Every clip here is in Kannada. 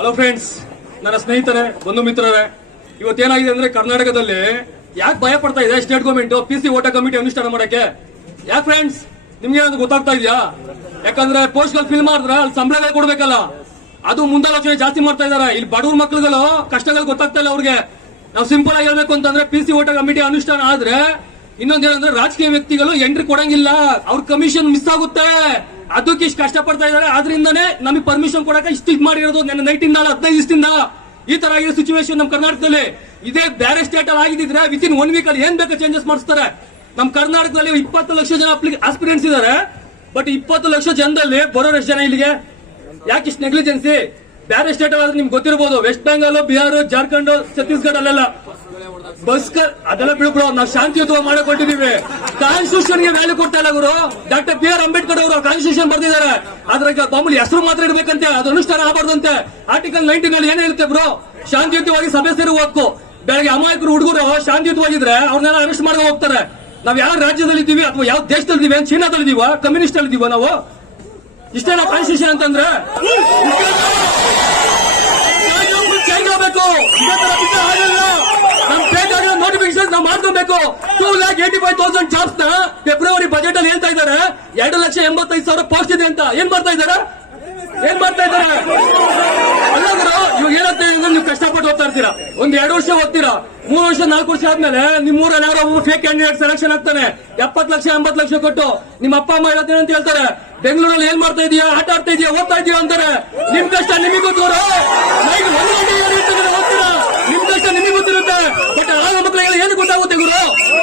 ಹಲೋ ಫ್ರೆಂಡ್ಸ್, ನನ್ನ ಸ್ನೇಹಿತರೆ, ಬಂಧು ಮಿತ್ರರೇ, ಇವತ್ತೇನಾಗಿದೆ ಅಂದ್ರೆ ಕರ್ನಾಟಕದಲ್ಲಿ ಯಾಕೆ ಭಯ ಪಡ್ತಾ ಇದೆ state government PC voter committee ಅನುಷ್ಠಾನ ಮಾಡಕ್ಕೆ? ಯಾಕೆ ಫ್ರೆಂಡ್ಸ್, ನಿಮ್ಗೆ ಏನಾದ್ರು ಗೊತ್ತಾಗ್ತಾ ಇದೆಯಾ? ಯಾಕಂದ್ರೆ ಪೋಸ್ಟ್ ಗಳು ಫಿಲ್ ಮಾಡಿದ್ರೆ ಅಲ್ಲಿ ಸಂಬಳಗಳು ಕೊಡ್ಬೇಕಲ್ಲ, ಅದು ಮುಂದಾಲೋಚನೆ ಜಾಸ್ತಿ ಮಾಡ್ತಾ ಇದಾರೆ. ಇಲ್ಲಿ ಬಡವ್ರ ಮಕ್ಳುಗಳು ಕಷ್ಟಗಳು ಗೊತ್ತಾಗ್ತಾ ಇಲ್ಲ ಅವ್ರಿಗೆ. ನಾವು ಸಿಂಪಲ್ ಆಗಿ ಹೇಳ್ಬೇಕು ಅಂತಂದ್ರೆ ಪಿಸಿ ವೋಟರ್ ಕಮಿಟಿ ಅನುಷ್ಠಾನ ಆದ್ರೆ ಇನ್ನೊಂದೇನಂದ್ರೆ ರಾಜಕೀಯ ವ್ಯಕ್ತಿಗಳು ಎಂಟ್ರಿ ಕೊಡಂಗಿಲ್ಲ, ಅವ್ರ ಕಮಿಷನ್ ಮಿಸ್ ಆಗುತ್ತೆ. ಅದಕ್ಕೆ ಇಷ್ಟು ಕಷ್ಟ ಪಡ್ತಾ ಇದಾರೆ. ಆದ್ರಿಂದಾನೇ ನಮಗೆ ಪರ್ಮಿಷನ್ ಕೊಡಕ್ಕೆ ಇಷ್ಟು ಮಾಡಿರೋದು. ನನ್ನ ನೈಟಿಂದ 15 ದಿವಸದಿಂದ ಈ ತರ ಆಗಿದೆ ಸಿಚುವೇಶನ್ ನಮ್ಮ ಕರ್ನಾಟಕದಲ್ಲಿ. ಇದೇ ಬೇರೆ ಸ್ಟೇಟ್ ಅಲ್ಲಿ ಆಗಿದ್ರೆ ವಿತಿನ್ 1 ವೀಕ್ ಅಲ್ಲಿ ಏನ್ ಬೇಕಾ ಚೇಂಜಸ್ ಮಾಡಿಸ್ತಾರೆ. ನಮ್ಮ ಕರ್ನಾಟಕದಲ್ಲಿ 20 ಲಕ್ಷ ಜನ ಆಸ್ಪಿರೆಂಟ್ಸ್ ಇದಾರೆ. ಬಟ್ 20 ಲಕ್ಷ ಜನದಲ್ಲಿ ಬರೋರು ಎಷ್ಟು ಜನ ಇಲ್ಲಿಗೆ? ಯಾಕೆ ಇಷ್ಟು ನೆಗ್ಲಿಜೆನ್ಸಿ? ಬೇರೆ ಸ್ಟೇಟ್ ಆದ್ರೆ ನಿಮ್ಗೆ ಗೊತ್ತಿರಬಹುದು, ವೆಸ್ಟ್ ಬೆಂಗಾಲ್, ಬಿಹಾರ, ಜಾರ್ಖಂಡ್, ಛತ್ತೀಸ್ಗಢ ಅಲ್ಲೆಲ್ಲ ಬಸ್ಕರ್ ಅದೆಲ್ಲ ಬಿಡ್ಬಿಡೋ. ನಾವು ಶಾಂತಿಯುತವಾಗಿ ಮಾಡಿಕೊಟ್ಟಿದೀವಿ. ಕಾನ್ಸ್ಟಿಟ್ಯೂಷನ್ ಗೆ ವ್ಯಾಲ್ಯೂ ಕೊಡ್ತಾ ಇಲ್ಲ ಗುರು. ಡಾಕ್ಟರ್ BR ಅಂಬೇಡ್ಕರ್ ಅವರು ಕಾನ್ಸ್ಟಿಟ್ಯೂಷನ್ ಬರ್ತಿದ್ದಾರೆ. ಅದ್ರಾಗ ಮಾಮೂಲಿ ಹೆಸರು ಮಾತ್ರ ಇಡಬೇಕಂತೆ, ಅದು ಅನುಷ್ಠಾನ ಆಗಬಾರ್ದಂತೆ. ಆರ್ಟಿಕಲ್ 19 ನಲ್ಲಿ ಏನ್ ಹೇಳುತ್ತೆ ಬ್ರೋ? ಶಾಂತಿಯುತವಾಗಿ ಸಭೆ ಸೇರಿ ಹೋಗ್ಕು. ಬೆಳಗ್ಗೆ ಅಮಾಯಕರು ಹುಡುಗರು ಶಾಂತಿಯುತವಾಗಿದ್ರೆ ಅವ್ರನ್ನೆಲ್ಲ ಅರೆಸ್ಟ್ ಮಾಡಿ ಹೋಗ್ತಾರೆ. ನಾವ್ ಯಾವ ರಾಜ್ಯದಲ್ಲಿ ಇದ್ದೀವಿ ಅಥವಾ ಯಾವ ದೇಶದಲ್ಲಿ ಇದೀವಿ? ಚೀನಾದಲ್ಲಿ ಇದೀವ? ಕಮ್ಯುನಿಸ್ಟ್ ಅಲ್ಲಿ ಇದೀವ? ನಾವು ಇಷ್ಟೇ ನಾವು ಕಾನ್ಸ್ಟಿಟ್ಯೂಷನ್ ಅಂತಂದ್ರೆ ಚೇಂಜ್ ಆಗಬೇಕು. ನೋಟಿಫಿಕೇಶನ್ ನಾವು ಮಾಡ್ಕೊಬೇಕು. 2,85,000 ಜಾಬ್ಸ್ ನ ಫೆಬ್ರವರಿ ಬಜೆಟ್ ಅಲ್ಲಿ ಹೇಳ್ತಾ ಇದ್ದಾರೆ. 2,85,000 ಪೋಸ್ಟ್ ಇದೆ ಅಂತ. ಏನ್ ಮಾಡ್ತಾ ಇದ್ದಾರೆ? ಅಲ್ಲ ಗುರು, ಇವಾಗ ಏನಾಗ್ತಾ ಇದೆ? ನೀವು ಕಷ್ಟಪಟ್ಟು ಓದ್ತಾ ಇರ್ತೀರಾ, 1-2 ವರ್ಷ ಓದ್ತೀರಾ, 3 ವರ್ಷ 4 ವರ್ಷ ಆದ್ಮೇಲೆ ನಿಮ್ಮೂರಲ್ಲಿ ಯಾರೋ ಫೇಕ್ ಕ್ಯಾಂಡಿಡೇಟ್ ಸೆಲೆಕ್ಷನ್ ಆಗ್ತಾನೆ. 70 ಲಕ್ಷ 80 ಲಕ್ಷ ಕೊಟ್ಟು ನಿಮ್ಮ ಅಪ್ಪ ಅಮ್ಮ ಹೇಳ್ತೇನೆ ಅಂತ ಹೇಳ್ತಾರೆ. ಬೆಂಗಳೂರಲ್ಲಿ ಏನ್ ಮಾಡ್ತಾ ಇದೀಯಾ? ಆಟ ಆಡ್ತಾ ಇದೀಯಾ? ಓದ್ತಾ ಇದೀಯಾ ಅಂತಾರೆ. ನಿಮ್ ಕಷ್ಟ ನಿಮಗೆ ಗೊತ್ತವರು. ಓದ್ತೀರಾ, ನಿಮ್ ಕಷ್ಟ ನಿಮಗೆ ಗೊತ್ತಿರುತ್ತೆ. ಬಟ್ ಆಗ ಮಕ್ಕಳಿಗೆ ಏನು ಗೊತ್ತಾಗುತ್ತೆ ಗುರು?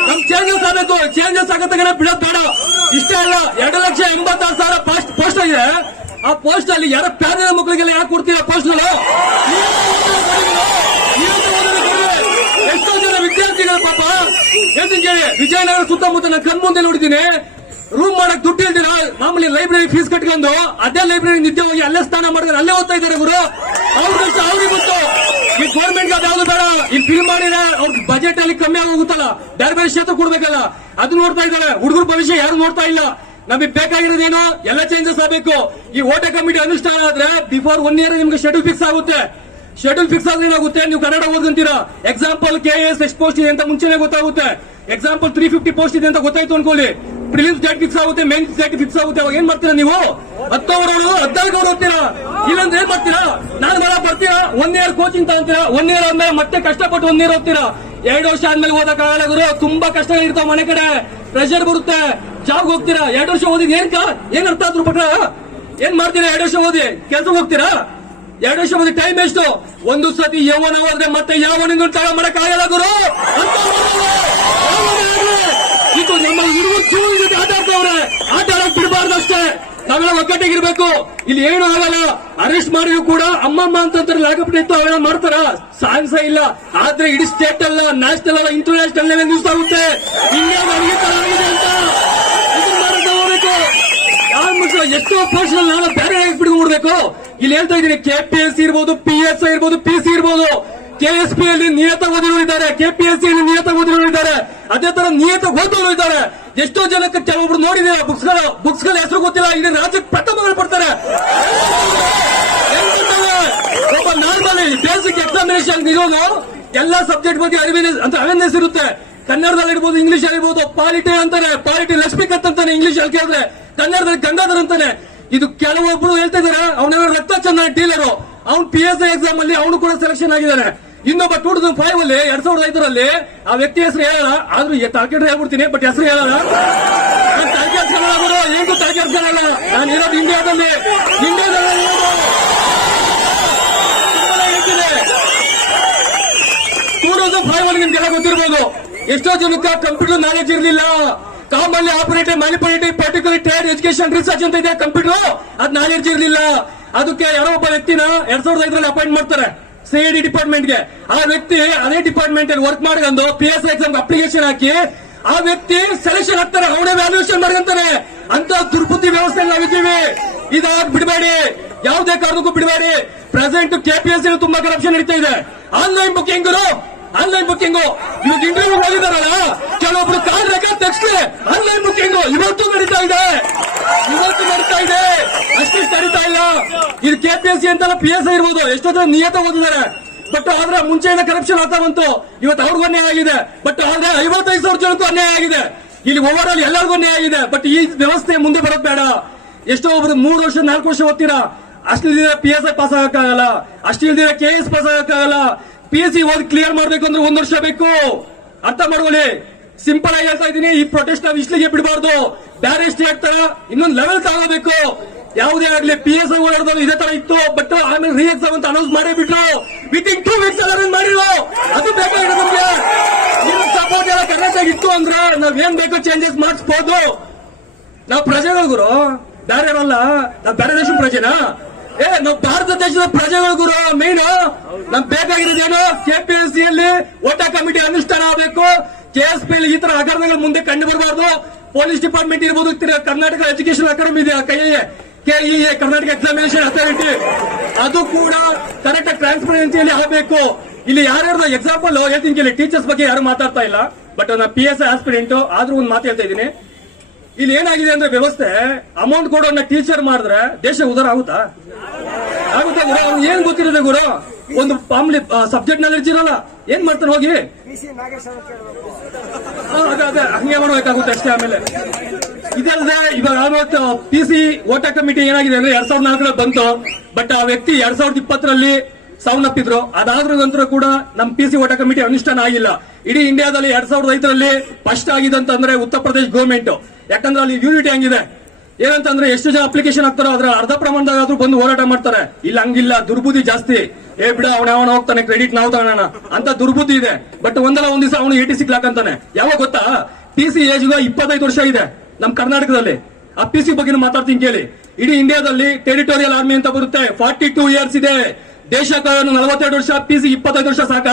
ನಮ್ ಚೇಂಜಸ್ ಆಗಬೇಕು. ಚೇಂಜಸ್ ಆಗತ್ತೆ ಬಿಡೋದ್ ಬೇಡ. ಇಷ್ಟೇ ಅಲ್ಲ, 2,86,000 ಪೋಸ್ಟ್ ಆಗಿದೆ. ಆ ಪೋಸ್ಟ್ ಅಲ್ಲಿ ಯಾರ ಪ್ಯಾನೆಲ್ ಮಕ್ಕಳಿಗೆಲ್ಲ ಯಾಕೆ ಕೊಡ್ತೀರಾ ಪೋಸ್ಟ್ ಗಳು? ಎಷ್ಟೋ ಜನ ವಿದ್ಯಾರ್ಥಿಗಳು ಪಾಪ ಹೇಳ್ತೀನಿ, ವಿಜಯನಗರ ಸುತ್ತಮುತ್ತ ನಾನು ಕಣ್ಮುಂದೆ ನೋಡಿದ್ದೀನಿ. ರೂಮ್ ಮಾಡಕ್ ದುಡ್ಡು ಇಲ್ದಿರ ಮಾಮೂಲಿ ಲೈಬ್ರರಿ ಫೀಸ್ ಕಟ್ಕೊಂಡು ಅದೇ ಲೈಬ್ರರಿ ನಿದ್ದೆ ಹೋಗಿ ಅಲ್ಲೇ ಸ್ನಾನ ಮಾಡಿದ್ರೆ ಅಲ್ಲೇ ಓದ್ತಾ ಇದ್ದಾರೆ ಗುರು. ಅವ್ರ ಕಷ್ಟ ಅವ್ರಿಗೆ ಗೊತ್ತು. ಈ ಗೌರ್ಮೆಂಟ್ ಅದು ಯಾವ್ದು ಬೇಡ. ಇಲ್ಲಿ ಫಿಲ್ ಮಾಡಿದ್ರೆ ಅವ್ರ ಬಜೆಟ್ ಅಲ್ಲಿ ಕಮ್ಮಿ ಆಗೋಗುತ್ತಲ್ಲ, ಬೇರೆ ಬೇರೆ ಕ್ಷೇತ್ರ ಕೊಡ್ಬೇಕಲ್ಲ, ಅದು ನೋಡ್ತಾ ಇದ್ದಾರೆ. ಹುಡುಗರ ಭವಿಷ್ಯ ಯಾರು ನೋಡ್ತಾ ಇಲ್ಲ. ನಮಗೆ ಬೇಕಾಗಿರೋದೇನು? ಎಲ್ಲ ಚೇಂಜಸ್ ಆಗಬೇಕು. ಈ ವೋಟರ್ ಕಮಿಟಿ ಅನುಷ್ಠಾನ ಆದ್ರೆ ಬಿಫೋರ್ 1 ಇಯರ್ ನಿಮ್ಗೆ ಶೆಡ್ಯೂಲ್ ಫಿಕ್ಸ್ ಆಗುತ್ತೆ. ಶೆಡ್ಯೂಲ್ ಫಿಕ್ಸ್ ಆದ್ರೆ ಏನಾಗುತ್ತೆ? ನೀವು ಕನ್ನಡ ಓದ್ಕೊಂತೀರಾ. ಎಕ್ಸಾಂಪಲ್ KAS ಎಷ್ಟು ಪೋಸ್ಟ್ ಇದೆ ಅಂತ ಮುಂಚೆನೆ ಗೊತ್ತಾಗುತ್ತೆ. ಎಕ್ಸಾಂಪಲ್ 350 ಪೋಸ್ಟ್ ಇದೆ ಅಂತ ಗೊತ್ತಾಯ್ತು ಅನ್ಕೊಳ್ಳಿ. ಪ್ರಿಲಿಮ್ಸ್ ಡೇಟ್ ಫಿಕ್ಸ್ ಆಗುತ್ತೆ, ಮೇನ್ಸ್ ಡೇಟ್ ಫಿಕ್ಸ್ ಆಗುತ್ತೆ. ಅವಾಗ ಏನ್ ಮಾಡ್ತೀರಾ ನೀವು? 14 ಓದ್ತೀರಾ. ಇಲ್ಲಂದ್ರೆ ಏನ್ ಮಾಡ್ತೀರಾ? ನಾನು ನಾಳೆ ಬರ್ತೀರಾ, 1 ಇಯರ್ ಕೋಚಿಂಗ್ ತಗೊಂತೀರಾ. 1 ಇಯರ್ ಆದ್ಮೇಲೆ ಮತ್ತೆ ಕಷ್ಟಪಟ್ಟು 1 ಇಯರ್ ಓದ್ತೀರಾ. 2 ವರ್ಷ ಆದ್ಮೇಲೆ ಓದಕ್ಕಾಗಲ್ಲ ಗುರು. ತುಂಬಾ ಕಷ್ಟ ಇರ್ತಾವ, ಮನೆ ಕಡೆ ಪ್ರೆಷರ್ ಬರುತ್ತೆ. ಜಾಬ್ ಹೋಗ್ತೀರಾ. 2 ವರ್ಷ ಓದಿದ್ ಏನ್ ಅರ್ಥ ಆದ್ರೂ ಪಟ್ಟ ಏನ್ ಮಾಡ್ತೀರಾ? 2 ವರ್ಷ ಓದಿ ಕೆಲ್ಸಕ್ಕೆ ಹೋಗ್ತೀರಾ. 2 ವರ್ಷ ಓದಿ ಟೈಮ್ ಎಷ್ಟು? ಒಂದು ಸತಿ ಯೌವನ ಹೋದ್ರೆ ಮತ್ತೆ ಯಾವನಿಂದ ತಳ ಮಾಡಕ್ ಆಗಲ್ಲ ಗುರು. ಇದು ನಮ್ಮ ಹುಡುಗರು ಜೀವನ ಜೊತೆ ಆಟ ಆಡ್ತವ್ರೆ. ಆಟ ಆಡಕ್ ಬಿಡಬಾರ್ದು ಅಷ್ಟೇ. ನಾವೆಲ್ಲ ಒಗ್ಗಟ್ಟಿಗಿರ್ಬೇಕು. ಇಲ್ಲಿ ಏನು ಆಗಲ್ಲ. ಅರೆಸ್ಟ್ ಮಾಡಿದ್ರು ಕೂಡ ಅಮ್ಮಮ್ಮ ಅಂತಂದ್ರೆ ಲಾಗಪಟ್ಟೆ ಇತ್ತು ಅವೆಲ್ಲ ಮಾಡ್ತಾರ? ಸಾಹಸ ಇಲ್ಲ. ಆದ್ರೆ ಇಡೀ ಸ್ಟೇಟ್ ಅಲ್ಲ, ನ್ಯಾಷನಲ್ ಅಲ್ಲ, ಇಂಟರ್ನ್ಯಾಷನಲ್ ಲೆವೆಲ್ ನ್ಯೂಸ್ ಆಗುತ್ತೆ. ಎಷ್ಟೋ ಪೋಸ್ಟ್ ನಾನು ಬೇರೆ ಬಿಡ್ಕೊಡ್ಬೇಕು. ಇಲ್ಲಿ ಹೇಳ್ತಾ ಇದ್ದೀನಿ, KPSC ಇರ್ಬೋದು, PSI ಇರ್ಬೋದು, PC ಇರ್ಬೋದು, KSP ಅಲ್ಲಿ ನಿಯತ ಓದಿರೋರು ಇದ್ದಾರೆ, KPSC ಅಲ್ಲಿ ನಿಯತ ಓದಿರೋರು ಇದ್ದಾರೆ, ಅದೇ ತರ ನಿಯತ ಓದೋರು ಇದ್ದಾರೆ. ಎಷ್ಟೋ ಜನಕ್ಕೆ ಕೆಲವೊಬ್ರು ನೋಡಿದ್ರೆ ಬುಕ್ಸ್ ಗಳ ಹೆಸರು ಗೊತ್ತಿಲ್ಲ. ಇಡೀ ರಾಜ್ಯಕ್ಕೆ ಪ್ರಥಮಗಳು ಪಡ್ತಾರೆ. ಒಬ್ಬ ನಾರ್ಮಲ್ ಬೇಸಿಕ್ ಎಕ್ಸಾಮಿನೇಷನ್ ಇರೋದು ಎಲ್ಲಾ ಸಬ್ಜೆಕ್ಟ್ ಬಗ್ಗೆ ಅವೇರ್ನೆಸ್ ಇರುತ್ತೆ. ಕನ್ನಡದಲ್ಲಿ ಇರ್ಬೋದು, ಇಂಗ್ಲಿಷ್ ಅಲ್ಲಿ ಇರ್ಬೋದು. ಪಾಲಿಟಿ ಅಂತಾನೆ, ಪಾಲಿಟಿ ಲಕ್ಷ್ಮೀಕಾಂತ್ ಅಂತಾನೆ ಇಂಗ್ಲಿಷ್ ಅಲ್ಲಿ ಕೇಳಿದ್ರೆ, ಕನ್ನಡದಲ್ಲಿ ಗಂಗಾಧರ್ ಅಂತಾನೆ. ಇದು ಕೆಲವೊಬ್ರು ಹೇಳ್ತಾ ಇದಾರೆ ಅವನ ರಕ್ತ ಚಂದನ ಡೀಲರು. ಅವ್ನು PSI ಎಕ್ಸಾಮ್ ಅಲ್ಲಿ ಅವನು ಕೂಡ ಸೆಲೆಕ್ಷನ್ ಆಗಿದ್ದಾನೆ. ಇನ್ನೊಬ್ಬ 2005 ಅಲ್ಲಿ 2005ರಲ್ಲಿ ಆ ವ್ಯಕ್ತಿ ಹೆಸರು ಹೇಳಲ್ಲ, ಆದ್ರೂ ತಾಲ್ಕೆಟ್ರೆ ಹೇಳ್ಬಿಡ್ತೀನಿ, ಬಟ್ ಹೆಸರು ಹೇಳಲ್ಲ. ತಾಲ್ಕೆರ್ಸ್ಕೊಳ್ಳಲ್ಲ, ಏನು ತಾಲ್ಕೆರ್ಸ್ಕೊಳ್ಳಲ್ಲ. ನಾನು ಇರೋದು ಇಂಡಿಯಾದಲ್ಲಿ. 2005 ಅಲ್ಲಿ ನಿಮ್ಗೆಲ್ಲ ಗೊತ್ತಿರ್ಬೋದು. ಎಷ್ಟೋ ಜನಕ್ಕೆ ಕಂಪ್ಯೂಟರ್ ನಾಲೆಜ್ ಇರಲಿಲ್ಲ. Commonly operator, manipulative, particular trade, education, research ಅಂತ ಇದೆ ಕಂಪ್ಯೂಟರ್. ಅದ್ ನಾಲೆಜ್ ಇರಲಿಲ್ಲ. ಅದಕ್ಕೆ ಯಾರೋ ಒಬ್ಬ ವ್ಯಕ್ತಿನ 2005ರಲ್ಲಿ ಅಪಾಯಿಂಟ್ ಮಾಡ್ತಾರೆ CID ಡಿಪಾರ್ಟ್ಮೆಂಟ್ಗೆ. ಆ ವ್ಯಕ್ತಿ ಅದೇ ಡಿಪಾರ್ಟ್ಮೆಂಟ್ ಅಲ್ಲಿ ವರ್ಕ್ ಮಾಡ್ಕೊಂಡು PSI ಎಕ್ಸಾಮ್ ಅಪ್ಲಿಕೇಶನ್ ಹಾಕಿ ಆ ವ್ಯಕ್ತಿ ಸೆಲೆಕ್ಷನ್ ಆಗ್ತಾರೆ. ಅವನೇ ವ್ಯಾಲ್ಯೂಯೇಷನ್ ಮಾಡ್ಕೊಂತಾರೆ. ಅಂತ ದುರ್ಬುದ್ಧಿ ವ್ಯವಸ್ಥೆ ನಾವಿದ್ದೀವಿ. ಇದಾಗ್ ಬಿಡಬೇಡಿ, ಯಾವುದೇ ಕಾರಣಕ್ಕೂ ಬಿಡಬೇಡಿ. ಪ್ರೆಸೆಂಟ್ KPSC ತುಂಬಾ ಕರಪ್ಷನ್ ನಡೀತಾ ಇದೆ. ಆನ್ಲೈನ್ ಬುಕಿಂಗ್ ಇವಾಗ ಇಂಟರ್ವ್ಯೂ ಹೋಗಿದಾರಲ್ಲ, ಕೆಲವೊಬ್ರು ಕಾಲ್ ರೆಕಾರ್ಡ್ ತೆಗ್ಸ್ಲಿ ಆನ್ಲೈನ್ ಬುಕಿಂಗ್ ಇವತ್ತು ನಡೀತಾ ಇದೆ. ಇವತ್ತು ನಡೀತಾ ಇದೆ, ಅಷ್ಟು ನಡೀತಾ ಇಲ್ಲ. ಇದು ಕೆಪಿಎಸ್ಸಿ ಅಂತಲ್ಲ, PSI ಇರ್ಬೋದು, ಎಷ್ಟೋ ಜನ ನಿಯತ ಓದಿದ್ದಾರೆ. ಬಟ್ ಆದ್ರೆ ಮುಂಚೆಯಿಂದ ಕರಪ್ಷನ್ ಆಗ್ತಾ ಬಂತು. ಇವತ್ತು ಅವ್ರಿಗೂ ಅನ್ಯಾಯ ಆಗಿದೆ. ಬಟ್ ಆದ್ರೆ 55,000 ಜನಕ್ಕೂ ಅನ್ಯಾಯ ಆಗಿದೆ. ಇಲ್ಲಿ ಓವರ್ ಆಲ್ ಎಲ್ಲರಿಗೂ ಅನ್ಯಾಯ ಆಗಿದೆ. ಬಟ್ ಈ ವ್ಯವಸ್ಥೆ ಮುಂದೆ ಬರೋದು ಬೇಡ. ಎಷ್ಟೋ ಒಬ್ಬರು 3 ವರ್ಷ 4 ವರ್ಷ ಓದ್ತೀರಾ, ಅಷ್ಟು ಇಲ್ದಿರ PSI ಪಾಸ್ ಆಗಕ್ಕಾಗಲ್ಲ, ಅಷ್ಟು ಇಲ್ದಿರ KS ಪಾಸ್ ಆಗಕ್ಕಾಗಲ್ಲ. PSC ಓದಿ ಕ್ಲಿಯರ್ ಮಾಡ್ಬೇಕು ಅಂದ್ರೆ 1 ವರ್ಷ ಬೇಕು. ಅರ್ಥ ಮಾಡ್ಕೊಳ್ಳಿ. ಸಿಂಪಲ್ ಆಗಿ ಹೇಳ್ತಾ ಇದ್ದೀನಿ, ಈ ಪ್ರೊಟೆಸ್ಟ್ ನಾವು ಇಷ್ಟಲಿಗೆ ಬಿಡಬಾರ್ದು. ಬೇರೆ ಸ್ಟೇಟ್ ತರ ಇನ್ನೊಂದು ಲೆವೆಲ್ ತಗೋಬೇಕು. ಯಾವುದೇ ಆಗ್ಲಿ PSI ಓಡಾಡೋದು ಇದೇ ತರ ಇತ್ತು. ಬಟ್ ಆಮೇಲೆ ರೀ ಎಕ್ಸಾಮ್ ಅಂತ ಅನೌನ್ಸ್ ಮಾಡೇ ಬಿಟ್ರು. ವಿತಿನ್ 2 ವೀಕ್ಸ್ ಅನೌನ್ಸ್ ಮಾಡಿದ್ರು. ಅದು ಬೇಕಾಗಿದೆ ನಮ್ಗೆ. ನಿಮ್ಮ ಸಪೋರ್ಟ್ ಎಲ್ಲ ಕರೆಕ್ಟ್ ಇತ್ತು ಅಂದ್ರೆ ನಾವ್ ಏನ್ ಬೇಕೋ ಚೇಂಜಸ್ ಮಾಡಿಸ್ಬೋದು. ನಾವು ಪ್ರಜೆಗಳು ಗುರು, ಬೇರೆ ಇರಲ್ಲ. ನಾವು ಬೇರೆ ದೇಶದ ಪ್ರಜೆನಾ? ನಾವು ಭಾರತ ದೇಶದ ಪ್ರಜೆಗಳು ಗುರು. ಮೇನ್ ನಮ್ಗೆ ಬೇಕಾಗಿರೋದೇನು, KPSC ಯಲ್ಲಿ ಓಟಾ ಕಮಿಟಿ ಅನುಷ್ಠಾನ ಆಗಬೇಕು. KSP ಈ ತರ ಹಗರಣಗಳು ಮುಂದೆ ಕಂಡು ಬರಬಾರ್ದು. ಪೊಲೀಸ್ ಡಿಪಾರ್ಟ್ಮೆಂಟ್ ಇರ್ಬೋದು, ಕರ್ನಾಟಕ ಎಜುಕೇಶನ್ ಅಕಾಡೆಮಿ ಇದೆ, KEA ಕರ್ನಾಟಕ ಎಕ್ಸಾಮಿನೇಷನ್ ಅಥಾರಿಟಿ, ಅದು ಕೂಡ ಕರೆಕ್ಟ್ ಟ್ರಾನ್ಸ್ಪರೆನ್ಸಿಯಲ್ಲಿ ಆಗಬೇಕು. ಇಲ್ಲಿ ಯಾರ್ಯಾರ್ದು ಎಕ್ಸಾಂಪಲ್ ಹೇಳ್ತೀನಿ, ಇಲ್ಲಿ ಟೀಚರ್ಸ್ ಬಗ್ಗೆ ಯಾರು ಮಾತಾಡ್ತಾ ಇಲ್ಲ. ಬಟ್ ನಾ PSI ಆಸ್ಪಿರೆಂಟ್ ಆದ್ರೂ ಒಂದು ಮಾತು ಹೇಳ್ತಾ ಇದ್ದೀನಿ. ಇಲ್ಲಿ ಏನಾಗಿದೆ ಅಂದ್ರೆ ವ್ಯವಸ್ಥೆ, ಅಮೌಂಟ್ ಕೊಡೋನ್ನ ಟೀಚರ್ ಮಾಡಿದ್ರೆ ದೇಶ ಉದಾರ ಆಗುತ್ತಾ? ಆಗುತ್ತೆ ಗುರು. ಅವ್ನು ಏನ್ ಗೊತ್ತಿರೋದೆ ಗುರು, ಒಂದು ಫ್ಯಾಮಿಲಿ ಸಬ್ಜೆಕ್ಟ್ ನಾಲೆಡ್ಜ್ ಇರಲ್ಲ. ಏನ್ ಮಾಡ್ತಾನೆ ಹೋಗಿ, ಅದೇ ಹಂಗೆ ಮಾಡ್ಬೇಕಾಗುತ್ತೆ ಅಷ್ಟೇ. ಆಮೇಲೆ ಇದಲ್ಲದೆ ಇವಾಗ PC ಓಟಾ ಕಮಿಟಿ ಏನಾಗಿದೆ ಅಂದ್ರೆ 2004 ಬಂತು. ಬಟ್ ಆ ವ್ಯಕ್ತಿ 2020ರಲ್ಲಿ ಸಾವನ್ನಪ್ಪಿದ್ರು. ಅದಾದ್ರ ನಂತರ ಕೂಡ ನಮ್ PC ಓಟಾ ಕಮಿಟಿ ಅನುಷ್ಠಾನ ಆಗಿಲ್ಲ. ಇಡೀ ಇಂಡಿಯಾದಲ್ಲಿ 2005ರಲ್ಲಿ ಫಸ್ಟ್ ಆಗಿದೆ ಅಂತಂದ್ರೆ ಉತ್ತರ ಪ್ರದೇಶ ಗವರ್ಮೆಂಟ್. ಯಾಕಂದ್ರೆ ಅಲ್ಲಿ ಯೂನಿಟಿ ಹಂಗಿದೆ. ಏನಂತಂದ್ರೆ ಎಷ್ಟು ಜನ ಅಪ್ಲಿಕೇಶನ್ ಹಾಕ್ತಾರೋ ಅದ್ರ ಅರ್ಧ ಪ್ರಮಾಣದಾಗಾದ್ರೂ ಬಂದು ಹೋರಾಟ ಮಾಡ್ತಾರೆ. ಇಲ್ಲ ಹಂಗಿಲ್ಲ, ದುರ್ಬುದ್ಧಿ ಜಾಸ್ತಿ. ಬಿಡ ಅವನ ಹೋಗ್ತಾನೆ, ಕ್ರೆಡಿಟ್ ನಾವು ತಗೋಣ ಅಂತ ದುರ್ಬುದ್ಧಿ ಇದೆ. ಬಟ್ ಒಂದಲ್ಲ ಒಂದ್ ದಿವಸ ಅವನು 86 ಲಾಕ್ ಅಂತಾನೆ. ಯಾವಾಗ ಗೊತ್ತಾ, PC ಏಜ್ 25 ವರ್ಷ ಇದೆ ನಮ್ ಕರ್ನಾಟಕದಲ್ಲಿ. ಆ PC ಬಗ್ಗೆ ಮಾತಾಡ್ತೀನಿ ಕೇಳಿ. ಇಡೀ ಇಂಡಿಯಾದಲ್ಲಿ ಟೆರಿಟೋರಿಯಲ್ ಆರ್ಮಿ ಅಂತ ಬರುತ್ತೆ, 42 ಇಯರ್ಸ್ ಇದೆ. ದೇಶ ಕಾನೂನು 42 ವರ್ಷ, PC 25 ವರ್ಷ ಸಾಕ?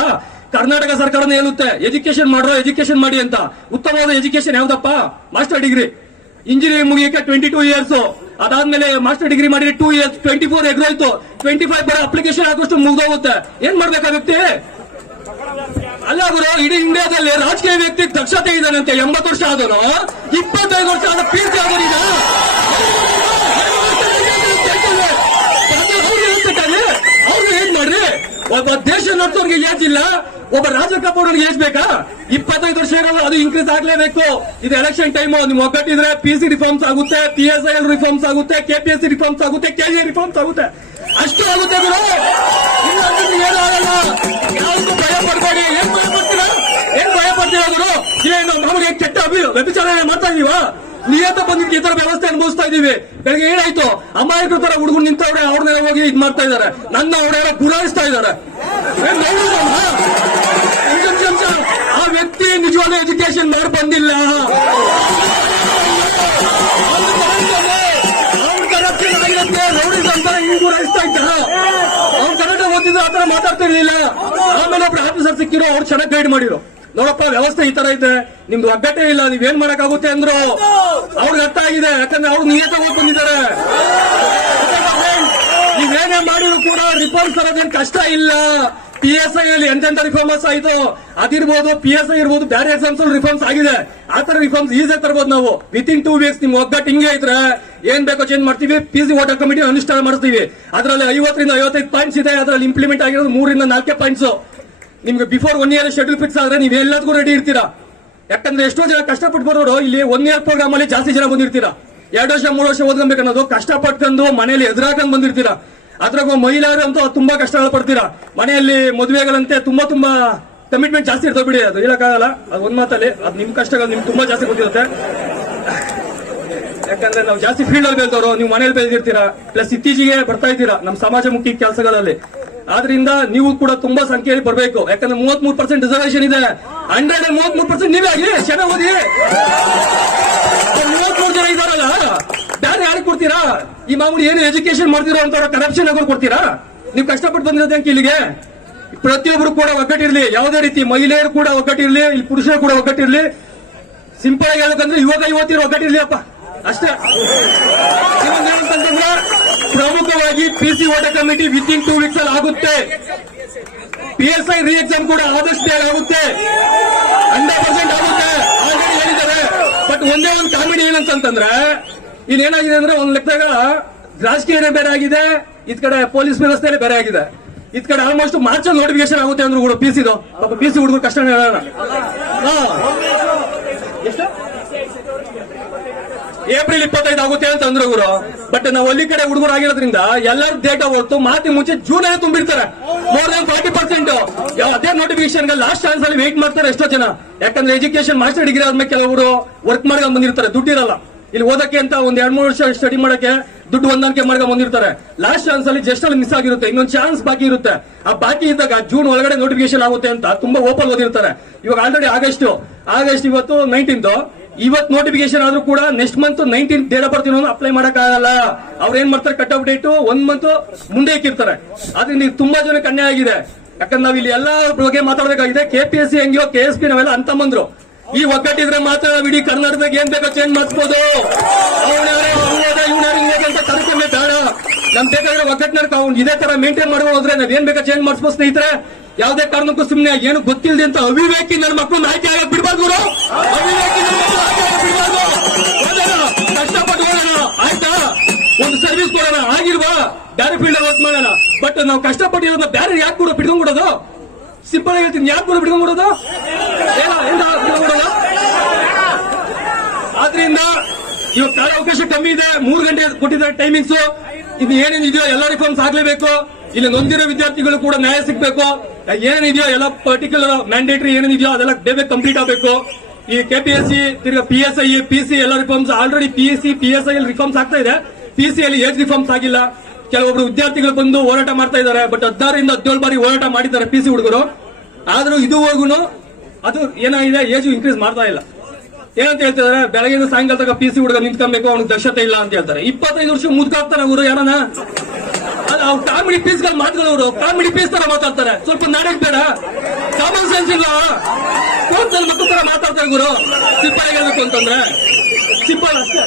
ಕರ್ನಾಟಕ ಸರ್ಕಾರನೇ ಹೇಳುತ್ತೆ ಎಜುಕೇಶನ್ ಮಾಡ್ರೋ, ಎಜುಕೇಶನ್ ಮಾಡಿ ಅಂತ. ಉತ್ತಮವಾದ ಎಜುಕೇಶನ್ ಯಾವ್ದಪ್ಪ? Master degree. ಇಂಜಿನಿಯರಿಂಗ್ ಮುಗಿಯಕ್ಕೆ 22 ಇಯರ್ಸ್. ಅದಾದ್ಮೇಲೆ ಮಾಸ್ಟರ್ ಡಿಗ್ರಿ ಮಾಡಿದ್ರೆ 2 ಇಯರ್ಸ್, 24 ಎಗ್ರೋಯ್ತು. 25 ಬರೋ ಅಪ್ಲಿಕೇಶನ್ ಹಾಕೋಷ್ಟು ಮುಗ್ದೋಗುತ್ತೆ. ಏನ್ ಮಾಡ್ಬೇಕಾ ವ್ಯಕ್ತಿ? ಅಲ್ಲ ಗುರು, ಇಡೀ ಇಂಡಿಯಾದಲ್ಲಿ ರಾಜಕೀಯ ವ್ಯಕ್ತಿ ದಕ್ಷತೆ ಇದ್ದಾನಂತೆ. 80 ವರ್ಷ ಆದನು, 25 ವರ್ಷ ಆದ PhD ಆಗೋರೀಗ ಅವ್ರು ಏನ್ ಮಾಡ್ರಿ? ಒಬ್ಬ ದೇಶ ನಡೆಸೋರ್ಗೆ ಏಜ್ ಇಲ್ಲ, ಒಬ್ಬ ರಾಜಕಾರಣರಿಗೆ ಏಜ್ ಬೇಕಾ? 25 ವರ್ಷ ಇರೋದು, ಅದು ಇನ್ಕ್ರೀಸ್ ಆಗ್ಲೇಬೇಕು. ಇದು ಎಲೆಕ್ಷನ್ ಟೈಮ್. ನಿಮ್ ಒಗ್ಗಟ್ಟಿದ್ರೆ PC ರಿಫಾರ್ಮ್ಸ್ ಆಗುತ್ತೆ, PSI ರಿಫಾರ್ಮ್ಸ್ ಆಗುತ್ತೆ, KPSC ರಿಫಾರ್ಮ್ಸ್ ಆಗುತ್ತೆ, KEA ರಿಫಾರ್ಮ್ಸ್ ಆಗುತ್ತೆ. ಅಷ್ಟು ಆಗುತ್ತೆ ಗುರು. ಇಲ್ಲ ಅಂದ್ರೆ ಏನೂ ಆಗಲ್ಲ. ಯಾವ್ದು ಭಯ ಪಡ್ಬೇಡಿ. ಏನ್ ಭಯ ಪಡ್ತೀರಾ? ಗುರು? ಏನು ನಮಗೆ ಕೆಟ್ಟ ವ್ಯಭಿಚಾರ ಮಾಡ್ತಾ ಇದೀವ? ನಿಯತ ಬಂದಿದ್ದು ಈ ತರ ವ್ಯವಸ್ಥೆ ಅನುಭವಿಸ್ತಾ ಇದೀವಿ. ಬೆಳಗ್ಗೆ ಏನಾಯ್ತು, ಅಮಾಯಕರ ತರ ಹುಡುಗರು ನಿಂತವ್ರೆ, ಅವ್ರನ್ನೆಲ್ಲ ಹೋಗಿ ಇದ್ ಮಾಡ್ತಾ ಇದಾರೆ. ನನ್ನ ಅವರೆಲ್ಲ ಗುರಾಯಿಸ್ತಾ ಇದಾರೆ. ಆ ವ್ಯಕ್ತಿ ನಿಜವಾದ ಎಜುಕೇಶನ್ ಮಾಡಿ ಬಂದಿಲ್ಲ. ಅವ್ರ ಕರಪ್ಷನ್ ಆಗಿರುತ್ತೆ, ರೌಡಿಸಂ ಅಂತ ಹಿಂಗ್ ಗುರಾಯಿಸ್ತಾ ಇದ್ದಾರ. ಅವ್ರು ಕರೆಕ್ಟ್ ಓದಿದ್ರು ಆತರ ಮಾತಾಡ್ತಾ ಇರ್ಲಿಲ್ಲ. ಆಮೇಲೆ ಒಬ್ರು ಆಫೀಸರ್ ಸಿಕ್ಕಿರೋ, ಅವ್ರು ಚೆನ್ನಾಗಿ ಗೈಡ್ ಮಾಡಿರೋ. ನೋಡಪ್ಪ ವ್ಯವಸ್ಥೆ ಈ ತರ ಇದೆ, ನಿಮ್ದು ಒಗ್ಗಟ್ಟೆ ಇಲ್ಲ, ನೀವೇನ್ ಮಾಡಕ್ಕಾಗುತ್ತೆ ಅಂದ್ರು. ಅವ್ರಿಗೆ ಅರ್ಥ ಆಗಿದೆ, ಯಾಕಂದ್ರೆ ಅವ್ರು ನಿಯತ ಬಂದಿದ್ದಾರೆ. ನೀವೇನೇ ಮಾಡಿದ್ರು ಕೂಡ ರಿಫಾರ್ಮ್ಸ್ ತರೋದೇನ್ ಕಷ್ಟ ಇಲ್ಲ. PSI ಅಲ್ಲಿ ಎಂತೆಂತ ರಿಫಾರ್ಮ್ಸ್ ಆಯ್ತು, ಅದಿರ್ಬೋದು, PSI ಇರ್ಬೋದು, ಬೇರೆ ಎಕ್ಸಾಮ್ಸ್ ರಿಫಾರ್ಮ್ಸ್ ಆಗಿದೆ. ಆತರ ರಿಫಾರ್ಮ್ಸ್ ಈಸಿ ತರಬಹುದು ನಾವು. ವಿತಿನ್ 2 ವೀಕ್ಸ್ ನಿಮ್ ಒಗ್ಗಟ್ಟು ಹಿಂಗೆ ಇದ್ರೆ ಏನ್ ಬೇಕೋ ಚೇಂಜ್ ಮಾಡ್ತೀವಿ. PC ಓಟಾ ಕಮಿಟಿ ಅನುಷ್ಠಾನ ಮಾಡಿಸ್ತೀವಿ. ಅದರಲ್ಲಿ 50 ರಿಂದ 55 ಪಾಯಿಂಟ್ಸ್ ಇದೆ. ಅದರಲ್ಲಿ ಇಂಪ್ಲಿಮೆಂಟ್ ಆಗಿರೋದು 3 ರಿಂದ 4 ಪಾಯಿಂಟ್ಸ್. ನಿಮ್ಗೆ ಬಿಫೋರ್ 1 ಇಯರ್ ಶೆಡ್ಯೂಲ್ ಫಿಕ್ಸ್ ಆದ್ರೆ ನೀವು ಎಲ್ಲದಕ್ಕೂ ರೆಡಿ ಇರ್ತೀರಾ. ಯಾಕಂದ್ರೆ ಎಷ್ಟೋ ಜನ ಕಷ್ಟಪಟ್ಟು ಬರೋರು ಇಲ್ಲಿ 1 ಇಯರ್ ಪ್ರೋಗ್ರಾಮ್ ಅಲ್ಲಿ ಜಾಸ್ತಿ ಜನ ಬಂದಿರ್ತೀರಾ. 2 ವರ್ಷ 3 ವರ್ಷ ಓದ್ಕೊಬೇಕನ್ನೋದು ಕಷ್ಟಪಟ್ಕೊಂಡು ಮನೆಯಲ್ಲಿ ಎದುರಾಕೊಂಡು ಬಂದಿರ್ತೀರಾ. ಅದ್ರಾಗ ಮಹಿಳೆಯರಂತೂ ತುಂಬಾ ಕಷ್ಟಗಳು ಪಡ್ತೀರಾ. ಮನೆಯಲ್ಲಿ ಮದುವೆಗಳಂತೆ ತುಂಬಾ ಕಮಿಟ್ಮೆಂಟ್ ಜಾಸ್ತಿ ಇರ್ತವೆ. ಬಿಡಿ, ಅದು ಹೇಳಕ್ಕಾಗಲ್ಲ. ಅದು ಒಂದ್ ಮಾತಲ್ಲಿ ಅದು ನಿಮ್ ಕಷ್ಟಗಳು ನಿಮ್ಗೆ ತುಂಬಾ ಜಾಸ್ತಿ ಗೊತ್ತಿರುತ್ತೆ. ಯಾಕಂದ್ರೆ ನಾವು ಜಾಸ್ತಿ ಫೀಲ್ಡ್ ಅಲ್ಲಿ ಬೆಳೆದವರು, ನೀವು ಮನೇಲಿ ಬೆಳೆದಿರ್ತೀರಾ. ಪ್ಲಸ್ ಇತ್ತೀಚೆಗೆ ಬರ್ತಾ ಇದ್ದೀರಾ ನಮ್ಮ ಸಮಾಜಮುಖಿ ಕೆಲಸಗಳಲ್ಲಿ. ಆದ್ರಿಂದ ನೀವು ಕೂಡ ತುಂಬಾ ಸಂಖ್ಯೆಯಲ್ಲಿ ಬರಬೇಕು. ಯಾಕಂದ್ರೆ 33% ರಿಸರ್ವೇಶನ್ ಇದೆ. 133% ನೀವೇ ಆಗಿ ಚೆನ್ನಾಗಿ ಓದಿ. 33 ಜನ ಇದಾರಲ್ಲ, ಬೇರೆ ಯಾರಿಗೆ ಕೊಡ್ತೀರಾ? ಈ ಮಾಮೂಲಿ ಏನು ಎಜುಕೇಶನ್ ಮಾಡ್ತಿರೋ ಅಂತ ಕರಪ್ಷನ್ ಆಗೋರು ಕೊಡ್ತೀರಾ? ನೀವು ಕಷ್ಟಪಟ್ಟು ಬಂದಿರೋದೇ ಇಲ್ಲಿಗೆ. ಪ್ರತಿಯೊಬ್ಬರು ಕೂಡ ಒಗ್ಗಟ್ಟಿರ್ಲಿ. ಯಾವುದೇ ರೀತಿ ಮಹಿಳೆಯರು ಕೂಡ ಒಗ್ಗಟ್ಟಿರ್ಲಿ, ಇಲ್ಲಿ ಪುರುಷರು ಕೂಡ ಒಗ್ಗಟ್ಟಿರ್ಲಿ. ಸಿಂಪಲ್ ಆಗಿ ಹೇಳ್ಬೇಕಂದ್ರೆ ಯುವತಿಯರು ಒಗ್ಗಟ್ಟಿರ್ಲಿ ಅಪ್ಪ, ಅಷ್ಟೇ. ಇನ್ನೊಂದೇನಂತಂದ್ರೆ ಪ್ರಮುಖವಾಗಿ PC ಓಟಾ ಕಮಿಟಿ ವಿತಿನ್ 2 ವೀಕ್ಸ್ ಅಲ್ಲಿ ಆಗುತ್ತೆ. PSI ರೀ ಎಕ್ಸಾಮ್ ಕೂಡ ಆದಷ್ಟು ಬೇಗ ಆಗುತ್ತೆ, 100% ಆಗುತ್ತೆ. ಆಲ್ರೆಡಿ ಹೇಳಿದ್ದಾರೆ. ಬಟ್ ಒಂದೇ ಒಂದು ಕಾಮಿಡಿ ಏನಂತಂದ್ರೆ, ಇನ್ನೇನಾಗಿದೆ ಅಂದ್ರೆ ಒಂದ್ ಲೆಕ್ಕದಾಗ ರಾಜಕೀಯನೇ ಬೇರೆ ಆಗಿದೆ, ಇದ್ ಕಡೆ ಪೊಲೀಸ್ ವ್ಯವಸ್ಥೆನೇ ಬೇರೆ ಆಗಿದೆ. ಇದ್ ಕಡೆ ಆಲ್ಮೋಸ್ಟ್ ಮಾರ್ಚ್ ನೋಟಿಫಿಕೇಶನ್ ಆಗುತ್ತೆ ಅಂದ್ರೆ ಕೂಡ ಪಿಸಿದು ಪಾಪ ಪಿಸಿ ಹುಡುಗರು ಕಷ್ಟ ಏಪ್ರಿಲ್ 25 ಆಗುತ್ತೆ ಅಂತ ಅಂದ್ರು ಗುರು. ಬಟ್ ನಾವು ಅಲ್ಲಿ ಕಡೆ ಹುಡುಗರು ಆಗಿರೋದ್ರಿಂದ ಎಲ್ಲರೂ ಡೇಟಾ ಹೊತ್ತು ಮಾತಿ ಮುಂಚೆ ಜೂನ್ ಅಲ್ಲಿ ತುಂಬಿರ್ತಾರೆ. More than 40%. ಅದೇ ನೋಟಿಫಿಕೇಶನ್ ಲಾಸ್ಟ್ ಚಾನ್ಸ್ ಅಲ್ಲಿ ವೇಟ್ ಮಾಡ್ತಾರೆ ಎಷ್ಟೋ ಜನ. ಯಾಕಂದ್ರೆ ಎಜುಕೇಶನ್ ಮಾಸ್ಟರ್ ಡಿಗ್ರಿ ಆದ್ಮೇಲೆ ಕೆಲವರು ವರ್ಕ್ ಮಾಡ್ಕೊಂಡ್ ಬಂದಿರ್ತಾರೆ, ದುಡ್ಡಿರಲ್ಲ ಇಲ್ಲಿ ಓದಕ್ಕೆ ಅಂತ ಒಂದ್ 2-3 ವರ್ಷ ಸ್ಟಡಿ ಮಾಡಕ್ಕೆ ದುಡ್ಡು ಹೊಂದಾಣಿಕೆ ಮಾಡ್ಕೊಂಡ್ ಬಂದಿರ್ತಾರೆ. ಲಾಸ್ಟ್ ಚಾನ್ಸ್ ಅಲ್ಲಿ ಜಸ್ಟ್ ಅಲ್ಲಿ ಮಿಸ್ ಆಗಿರುತ್ತೆ, ಇನ್ನೊಂದು ಚಾನ್ಸ್ ಬಾಕಿ ಇರುತ್ತೆ. ಆ ಬಾಕಿ ಇದ್ದಾಗ ಜೂನ್ ಒಳಗಡೆ ನೋಟಿಫಿಕೇಶನ್ ಆಗುತ್ತೆ ಅಂತ ತುಂಬಾ ಓಪನ್ ಓದಿರ್ತಾರೆ. ಇವಾಗ ಆಲ್ರೆಡಿ ಆಗಸ್ಟ್ ಇವತ್ತು 19th. ಇವತ್ತು ನೋಟಿಫಿಕೇಶನ್ ಆದ್ರೂ ಕೂಡ next month 19th date of birth apply ಮಾಡಕ್ ಆಗಲ್ಲ. ಅವ್ರು ಏನ್ ಮಾಡ್ತಾರೆ, ಕಟ್ ಆಫ್ ಡೇಟ್ 1 ಮಂತ್ ಮುಂದೆ ಇಕ್ಕಿರ್ತಾರೆ. ಆದ್ರಿಂದ ಇದು ತುಂಬಾ ಜನ ಕನ್ಯಾ ಆಗಿದೆ. ಯಾಕಂದ್ರೆ ನಾವ್ ಇಲ್ಲಿ ಎಲ್ಲಾ ಬಗ್ಗೆ ಮಾತಾಡಬೇಕಾಗಿದೆ. KPSC ಹೆಂಗಿಯೋ KSP ನಾವೆಲ್ಲ ಅಂತ ಬಂದ್ರು. ಈ ಒಗ್ಗಟ್ಟಿದ್ರೆ ಮಾತ್ರ ಇಡೀ ಕರ್ನಾಟಕದಾಗ ಏನ್ ಬೇಕೋ ಚೇಂಜ್ ಮಾಡಿಸ್ಬೋದು. ಅಂತ ಕರ್ಕೊಂಡೆ ಬೇಡ. ನಮ್ ಬೇಕಾದ್ರೆ ಒಗ್ಗಟ್ಟಿನ ಇದೇ ತರ ಮೇಂಟೈನ್ ಮಾಡುವ ಹೋದ್ರೆ ನಾವ್ ಏನ್ ಬೇಕಾ ಚೇಂಜ್ ಮಾಡಿಸ್ಬೋದು ಸ್ನೇಹಿತರೆ. ಯಾವ್ದೇ ಕಾರಣಕ್ಕೂ ಸುಮ್ನೆ ಏನು ಗೊತ್ತಿಲ್ಲದೆ ಅಂತ ಅವಿವೇಕಿ ನನ್ನ ಮಕ್ಕಳು ಆಯ್ಕೆ ಆಗಕ್ ಬಿಡ್ಬಾರ್ದು. ಅವಿವೇಕಿ ನನ್ನ ಮಕ್ಕಳು ಆಯ್ಕೆ ಆಗಕ್ ಬಿಡ್ಬಾರ್ದು. ಕಷ್ಟಪಟ್ಟು ಹೋಗೋಣ, ಆಯ್ತಾ, ಒಂದು ಸರ್ವಿಸ್ ಕೊಡೋಣ, ಆಗಿಲ್ವಾ ಬೇರೆ ಫೀಲ್ಡ್ ವರ್ಕ್ ಮಾಡೋಣ. ಬಟ್ ನಾವು ಕಷ್ಟಪಟ್ಟಿರೋದನ್ನ ಬೇರೆ ಯಾಕೆ ಕೂಡ ಬಿಡ್ಕೊಂಡ್ಬಿಡೋದು? ಸಿಂಪಲ್ ಆಗಿ ಹೇಳ್ತೀನಿ, ಯಾಕೆ ಕೂಡ ಬಿಡ್ಕೊಂಡ್ಬಿಡೋದು? ಆದ್ರಿಂದ ಇವಾಗ ಕಾಲಾವಕಾಶ ಕಮ್ಮಿ ಇದೆ, 3 ಗಂಟೆ ಕೊಟ್ಟಿದ್ದಾರೆ ಟೈಮಿಂಗ್ಸ್. ಇದು ಏನೇನಿದೆಯೋ ಎಲ್ಲ ರಿಫಾರ್ಮ್ಸ್ ಆಗ್ಲೇಬೇಕು. ಇಲ್ಲಿ ನೊಂದಿರೋ ವಿದ್ಯಾರ್ಥಿಗಳು ಕೂಡ ನ್ಯಾಯ ಸಿಗಬೇಕು. ಏನೇನಿದೆಯೋ ಎಲ್ಲ ಪರ್ಟಿಕ್ಯುಲರ್ ಮ್ಯಾಂಡೇಟರಿ ಏನೇನಿದೆಯೋ ಅದೆಲ್ಲ ಬೇಗ ಕಂಪ್ಲೀಟ್ ಆಗಬೇಕು. ಈ KPSC ತಿರ್ಗಾ PSI PC ಎಲ್ಲ ರಿಫಾರ್ಮ್ಸ್ ಆಲ್ರೆಡಿ PSI ಅಲ್ಲಿ ರಿಫಾರ್ಮ್ಸ್ ಆಗ್ತಾ ಇದೆ. PC ಅಲ್ಲಿ ಏಜ್ ರಿಫಾರ್ಮ್ಸ್ ಆಗಿಲ್ಲ. ಕೆಲವೊಬ್ರು ವಿದ್ಯಾರ್ಥಿಗಳು ಬಂದು ಹೋರಾಟ ಮಾಡ್ತಾ ಇದ್ದಾರೆ. ಬಟ್ 16ರಿಂದ 17 ಬಾರಿ ಹೋರಾಟ ಮಾಡಿದ್ದಾರೆ PC ಹುಡುಗರು. ಆದ್ರೂ ಇದುವರೆಗೂ ಅದು ಏನಾಗಿದೆ, ಏಜ್ ಇನ್ಕ್ರೀಸ್ ಮಾಡ್ತಾ ಇಲ್ಲ. ಏನಂತ ಹೇಳ್ತಿದ್ದಾರೆ, ಬೆಳಗ್ಗೆ ಸಾಯಂಕಾಲ ತನಕ PC ಹುಡುಗ ನಿಂತ್ಕೊಬೇಕು, ಅವ್ನಿಗೆ ದಕ್ಷತೆ ಇಲ್ಲ ಅಂತ ಹೇಳ್ತಾರೆ. 25 ವರ್ಷ ಮುದ್ಕಾಗ್ತಾನೆ ಅವರು ಯಾರನ್ನ. ಅವ್ರು ಕಾಮಿಡಿ ಪೀಸ್ಗಳು ಮಾತಾಡೋರು ಕಾಮಿಡಿ ಪೀಸ್ ತರ ಮಾತಾಡ್ತಾರೆ. ಸ್ವಲ್ಪ ನಾಡಕ್ ಬೇಡ, ಕಾಮನ್ ಸೆನ್ಸ್ ಇಲ್ಲ. ಮಕ್ಕಳ ತರ ಮಾತಾಡ್ತಾರೆ ಗುರು. ಸಿಂಪಲ್ ಹೇಳ್ಬೇಕು ಅಂತಂದ್ರೆ ಸಿಂಪಲ್ ಅಷ್ಟೇ.